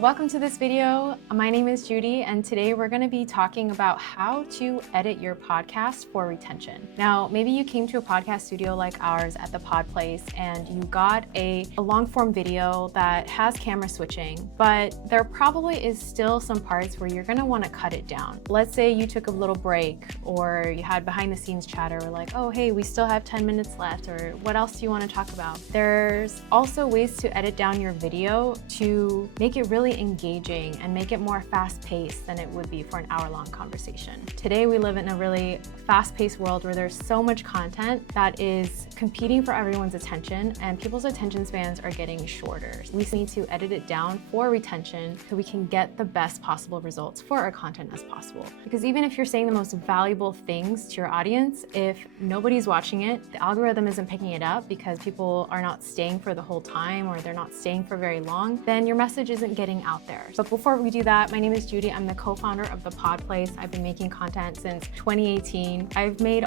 Welcome to this video. My name is Judy, and today we're going to be talking about how to edit your podcast for retention. Now, maybe you came to a podcast studio like ours at the Pod Place and you got a long form video that has camera switching, but there probably is still some parts where you're going to want to cut it down. Let's say you took a little break or you had behind the scenes chatter or like, oh, hey, we still have 10 minutes left, or what else do you want to talk about? There's also ways to edit down your video to make it really engaging and make it more fast-paced than it would be for an hour-long conversation. Today we live in a really fast-paced world where there's so much content that is competing for everyone's attention, and people's attention spans are getting shorter. We need to edit it down for retention so we can get the best possible results for our content as possible. Because even if you're saying the most valuable things to your audience, if nobody's watching it, the algorithm isn't picking it up because people are not staying for the whole time or they're not staying for very long, then your message isn't getting out there. But before we do that, my name is Judy. I'm the co-founder of the Pod Place. I've been making content since 2018. I've made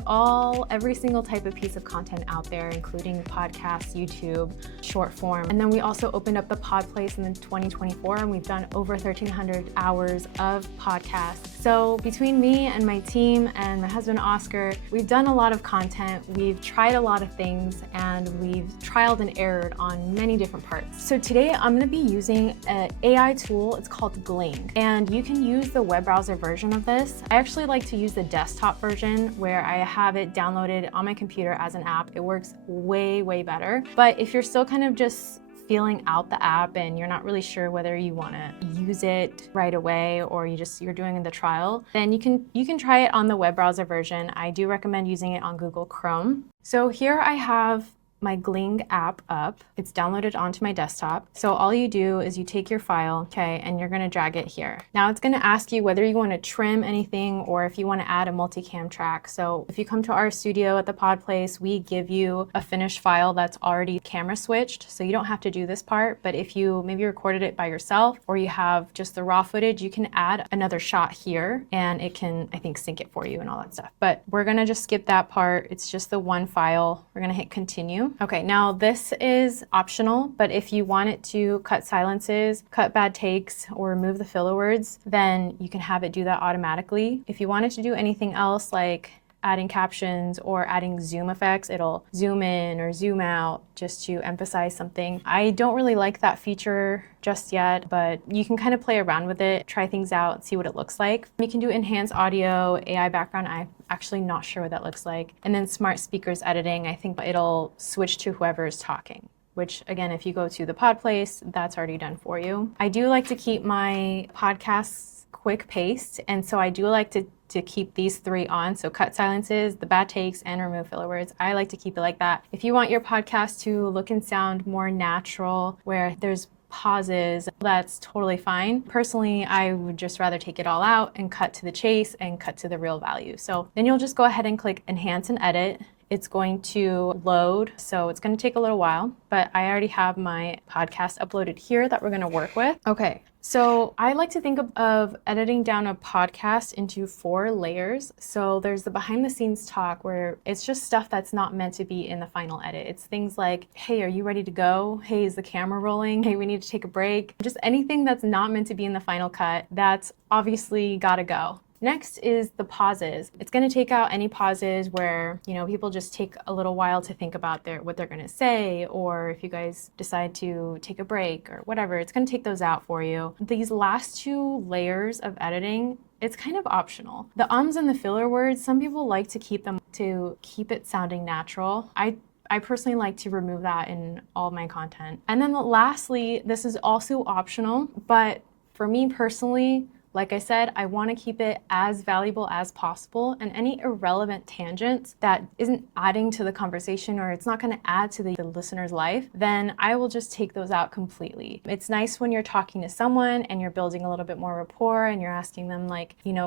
every single type of piece of content out there, including podcasts, YouTube, short form. And then we also opened up the Pod Place in 2024, and we've done over 1,300 hours of podcasts. So between me and my team and my husband, Oscar, we've done a lot of content. We've tried a lot of things, and we've trialed and errored on many different parts. So today I'm going to be using an AI tool. It's called Gling, and you can use the web browser version of this. I actually like to use the desktop version where I have it downloaded on my computer as an app. It works way better. But if you're still kind of just feeling out the app and you're not really sure whether you want to use it right away or you're doing the trial, then you can try it on the web browser version. I do recommend using it on Google Chrome. So here I have my Gling app up. It's downloaded onto my desktop. So all you do is you take your file, okay, and you're gonna drag it here. Now it's gonna ask you whether you wanna trim anything or if you wanna add a multicam track. So if you come to our studio at the Pod Place, we give you a finished file that's already camera switched. So you don't have to do this part, but if you maybe recorded it by yourself or you have just the raw footage, you can add another shot here and it can, I think, sync it for you and all that stuff. But we're gonna just skip that part. It's just the one file. We're gonna hit continue. Okay, now this is optional, but if you want it to cut silences, cut bad takes, or remove the filler words, then you can have it do that automatically. If you want it to do anything else like adding captions or adding zoom effects, it'll zoom in or zoom out just to emphasize something. I don't really like that feature just yet, but you can kind of play around with it, try things out, see what it looks like. You can do enhanced audio, AI background. I'm actually not sure what that looks like. And then smart speakers editing, I think it'll switch to whoever is talking, which again, if you go to the Pod Place, that's already done for you. I do like to keep my podcasts quick paced, and so I do like to keep these three on. So cut silences, the bad takes, and remove filler words. I like to keep it like that. If you want your podcast to look and sound more natural, where there's pauses, that's totally fine. Personally, I would just rather take it all out and cut to the chase and cut to the real value. So then you'll just go ahead and click enhance and edit. It's going to load, so it's going to take a little while, but I already have my podcast uploaded here that we're going to work with. Okay. So I like to think of editing down a podcast into 4 layers. So there's the behind the scenes talk where it's just stuff that's not meant to be in the final edit. It's things like, hey, are you ready to go? Hey, is the camera rolling? Hey, we need to take a break. Just anything that's not meant to be in the final cut, that's obviously gotta go. Next is the pauses. It's going to take out any pauses where, people just take a little while to think about what they're going to say, or if you guys decide to take a break or whatever, it's going to take those out for you. These last 2 layers of editing, it's kind of optional. The ums and the filler words, some people like to keep them to keep it sounding natural. I personally like to remove that in all my content. And then lastly, this is also optional, but for me personally, like I said, I want to keep it as valuable as possible, and any irrelevant tangents that isn't adding to the conversation or it's not going to add to the listener's life, then I will just take those out completely. It's nice when you're talking to someone and you're building a little bit more rapport and you're asking them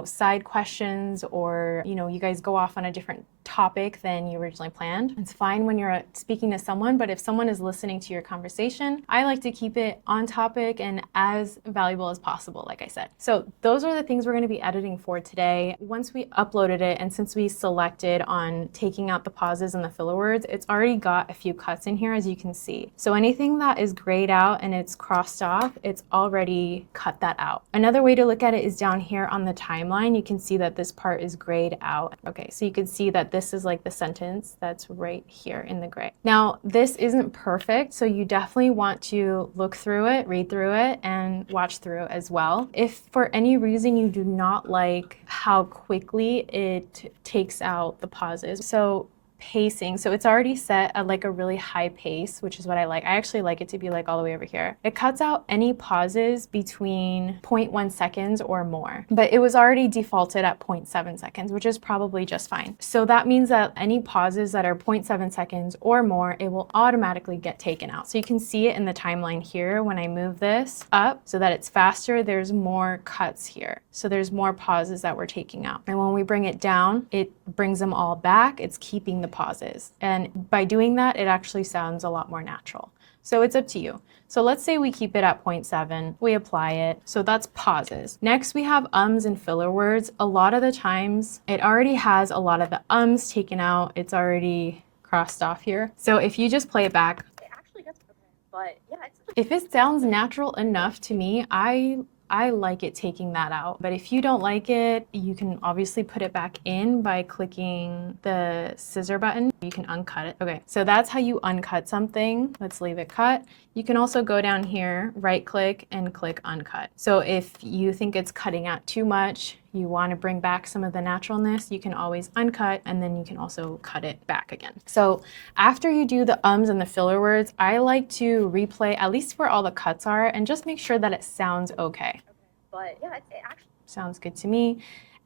side questions, or you guys go off on a different topic than you originally planned. It's fine when you're speaking to someone, but if someone is listening to your conversation, I like to keep it on topic and as valuable as possible, like I said. So those are the things we're going to be editing for today. Once we uploaded it, and since we selected on taking out the pauses and the filler words, it's already got a few cuts in here, as you can see. So anything that is grayed out and it's crossed off, it's already cut that out. Another way to look at it is down here on the timeline. You can see that this part is grayed out. Okay, so you can see that this is like the sentence that's right here in the gray. Now, this isn't perfect, so you definitely want to look through it, read through it, and watch through it as well. If for any reason you do not like how quickly it takes out the pauses, so pacing, so it's already set at like a really high pace, which is what I like. I actually like it to be like all the way over here. It cuts out any pauses between 0.1 seconds or more, but it was already defaulted at 0.7 seconds, which is probably just fine. So that means that any pauses that are 0.7 seconds or more, it will automatically get taken out. So you can see it in the timeline here. When I move this up so that it's faster, there's more cuts here. So there's more pauses that we're taking out. And when we bring it down, it brings them all back. It's keeping the pauses. And by doing that, it actually sounds a lot more natural. So it's up to you. So let's say we keep it at 0.7, we apply it. So that's pauses. Next, we have ums and filler words. A lot of the times, it already has a lot of the ums taken out. It's already crossed off here. So if you just play it back, it actually gets okay. But yeah, if it sounds natural enough to me, I like it taking that out. But if you don't like it, you can obviously put it back in by clicking the scissor button. You can uncut it. Okay, so that's how you uncut something. Let's leave it cut. You can also go down here, right click and click uncut. So if you think it's cutting out too much, you want to bring back some of the naturalness, you can always uncut, and then you can also cut it back again. So after you do the ums and the filler words, I like to replay at least where all the cuts are and just make sure that it sounds okay. But yeah, it actually sounds good to me.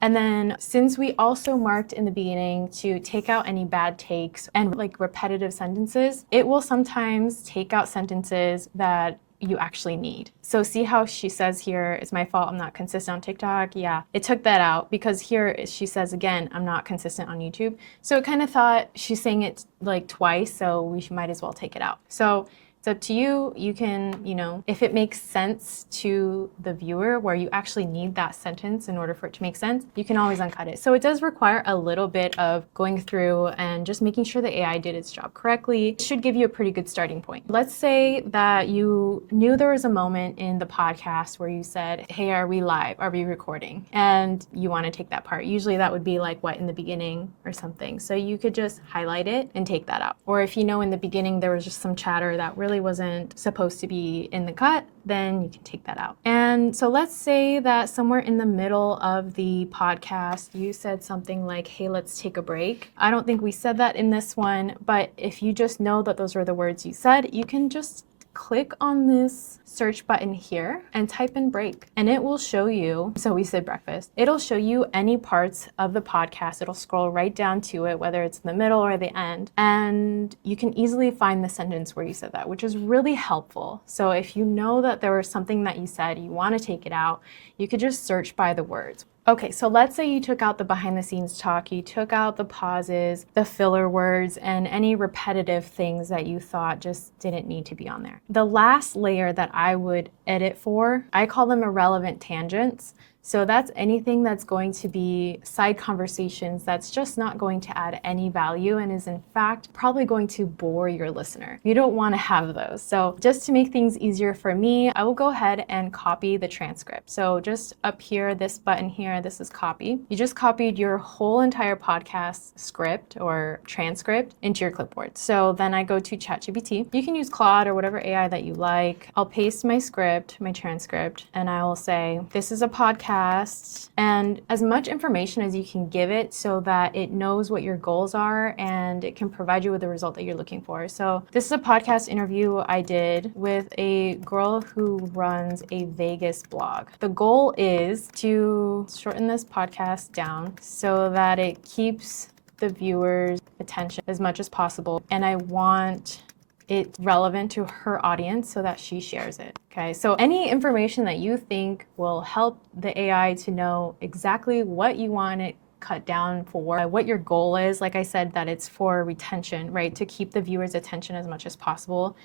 And then since we also marked in the beginning to take out any bad takes and like repetitive sentences, it will sometimes take out sentences that you actually need. So see how she says here, it's my fault I'm not consistent on TikTok? Yeah, it took that out because here she says again, I'm not consistent on YouTube. So it kind of thought she's saying it like twice, so we might as well take it out. So it's up to you. You can, if it makes sense to the viewer where you actually need that sentence in order for it to make sense, you can always uncut it. So it does require a little bit of going through and just making sure the AI did its job correctly. It should give you a pretty good starting point. Let's say that you knew there was a moment in the podcast where you said, hey, are we live? Are we recording? And you want to take that part. Usually that would be like in the beginning or something. So you could just highlight it and take that out. Or if in the beginning there was just some chatter that really wasn't supposed to be in the cut, then you can take that out. And so let's say that somewhere in the middle of the podcast, you said something like, hey, let's take a break. I don't think we said that in this one, but if you just know that those were the words you said, you can just click on this search button here and type in break, and it will show you, so we said breakfast, it'll show you any parts of the podcast. It'll scroll right down to it, whether it's in the middle or the end, and you can easily find the sentence where you said that, which is really helpful. So if you know that there was something that you said, you want to take it out, you could just search by the words. Okay, so let's say you took out the behind the scenes talk, you took out the pauses, the filler words, and any repetitive things that you thought just didn't need to be on there. The last layer that I would edit for, I call them irrelevant tangents. So that's anything that's going to be side conversations that's just not going to add any value and is in fact probably going to bore your listener. You don't want to have those. So just to make things easier for me, I will go ahead and copy the transcript. So just up here, this button here, this is copy. You just copied your whole entire podcast script or transcript into your clipboard. So then I go to ChatGPT. You can use Claude or whatever AI that you like. I'll paste my script, my transcript, and I will say, this is a podcast, and as much information as you can give it so that it knows what your goals are and it can provide you with the result that you're looking for. So this is a podcast interview I did with a girl who runs a Vegas blog. The goal is to shorten this podcast down so that it keeps the viewer's attention as much as possible, and I want it's relevant to her audience so that she shares it. Okay, so any information that you think will help the AI to know exactly what you want it cut down for what your goal is. Like I said, that it's for retention, right? To keep the viewer's attention as much as possible.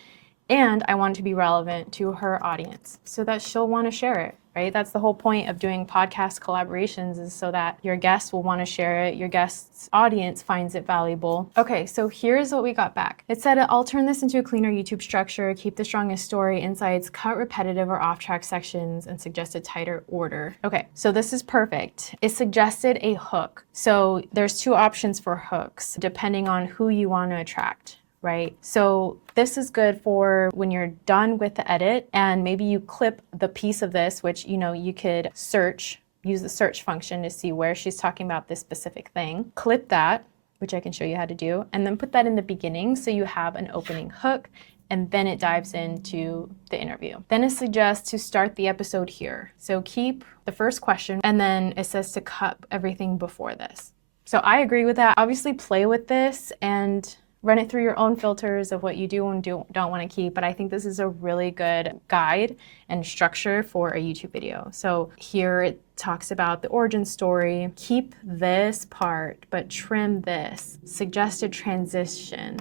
And I want it to be relevant to her audience so that she'll want to share it, right? That's the whole point of doing podcast collaborations, is so that your guests will want to share it, your guest's audience finds it valuable. Okay, so here's what we got back. It said, I'll turn this into a cleaner YouTube structure, keep the strongest story, insights, cut repetitive or off-track sections, and suggest a tighter order. Okay, so this is perfect. It suggested a hook. So there's two options for hooks, depending on who you want to attract, right? So this is good for when you're done with the edit and maybe you clip the piece of this, which, you know, you could search, use the search function to see where she's talking about this specific thing. Clip that, which I can show you how to do, and then put that in the beginning so you have an opening hook, and then it dives into the interview. Then it suggests to start the episode here. So keep the first question, and then it says to cut everything before this. So I agree with that. Obviously play with this and run it through your own filters of what you do and don't want to keep, but I think this is a really good guide and structure for a YouTube video. So here it talks about the origin story. Keep this part, but trim this. Suggested transition,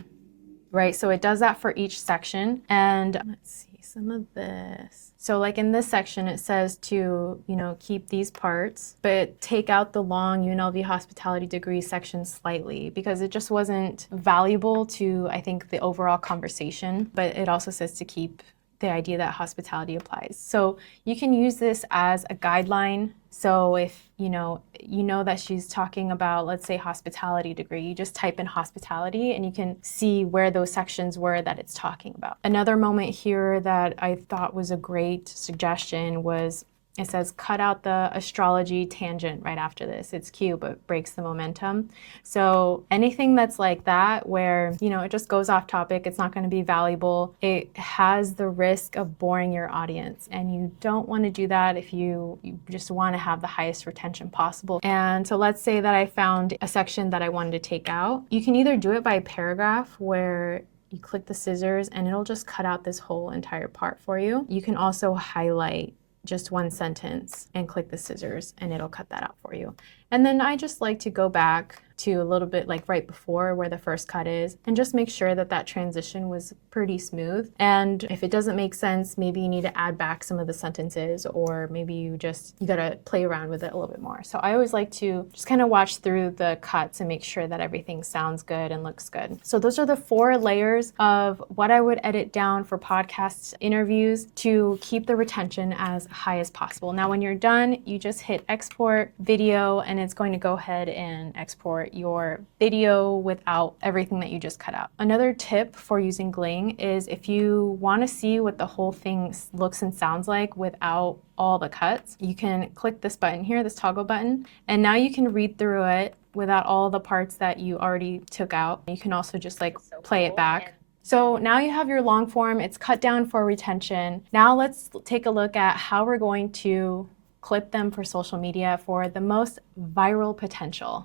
right? So it does that for each section. And let's see some of this. So like in this section, it says to, you know, keep these parts, but take out the long UNLV hospitality degree section slightly because it just wasn't valuable to, I think, the overall conversation. But it also says to keep the idea that hospitality applies. So you can use this as a guideline. So if you know that she's talking about, let's say, hospitality degree, you just type in hospitality and you can see where those sections were that it's talking about. Another moment here that I thought was a great suggestion was, it says cut out the astrology tangent right after this. It's cute, but breaks the momentum. So anything that's like that, where, you know, it just goes off topic, it's not going to be valuable. It has the risk of boring your audience, and you don't want to do that if you just want to have the highest retention possible. And so let's say that I found a section that I wanted to take out. You can either do it by paragraph, where you click the scissors and it'll just cut out this whole entire part for you. You can also highlight just one sentence and click the scissors and it'll cut that out for you. And then I just like to go back to a little bit like right before where the first cut is and just make sure that that transition was pretty smooth. And if it doesn't make sense, maybe you need to add back some of the sentences, or maybe you gotta play around with it a little bit more. So I always like to just kind of watch through the cuts and make sure that everything sounds good and looks good. So those are the 4 layers of what I would edit down for podcast interviews to keep the retention as high as possible. Now, when you're done, you just hit export video and it's going to go ahead and export your video without everything that you just cut out. Another tip for using Gling is if you want to see what the whole thing looks and sounds like without all the cuts, you can click this button here, this toggle button, and now you can read through it without all the parts that you already took out. You can also just like play it back. So now you have your long form, it's cut down for retention. Now let's take a look at how we're going to clip them for social media for the most viral potential.